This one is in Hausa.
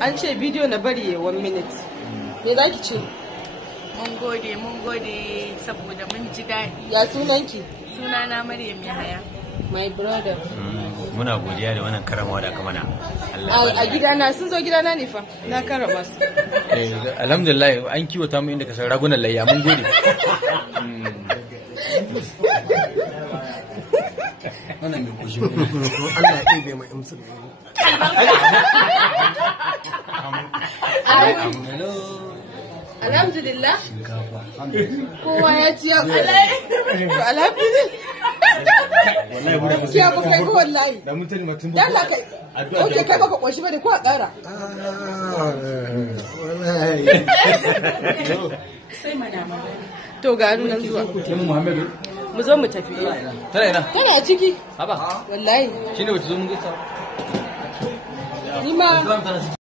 An ce bidiyo na bari 1 minute. Me za ki ce? Mun gode saboda mun ji daɗi. Ya sunanki? Sunana Maryam Yahaya. My brother. Muna godiya da wannan karamawa da aka mana. A gidana sun zo gidana ne fa. Na karama su. Alhamdulillah an kiwata mu inda ka san ragunan layya mun gode. Wannan mai kushi. Allah ya ɗebe mai imsu. Alhamdulillah. Kowa ya ci ya alhamdulillah. Gaskiya ba kai wallahi. Da mutane mutum ba. Dalla kai. Oke kai baka koshi bane ko a ƙara. Sai mana magana. To ga nan zuwa. Mu zo mu tafi. Tana ina? Tana ciki. Haba. Wallahi. Shine wata zo mun gaisa. Ni ma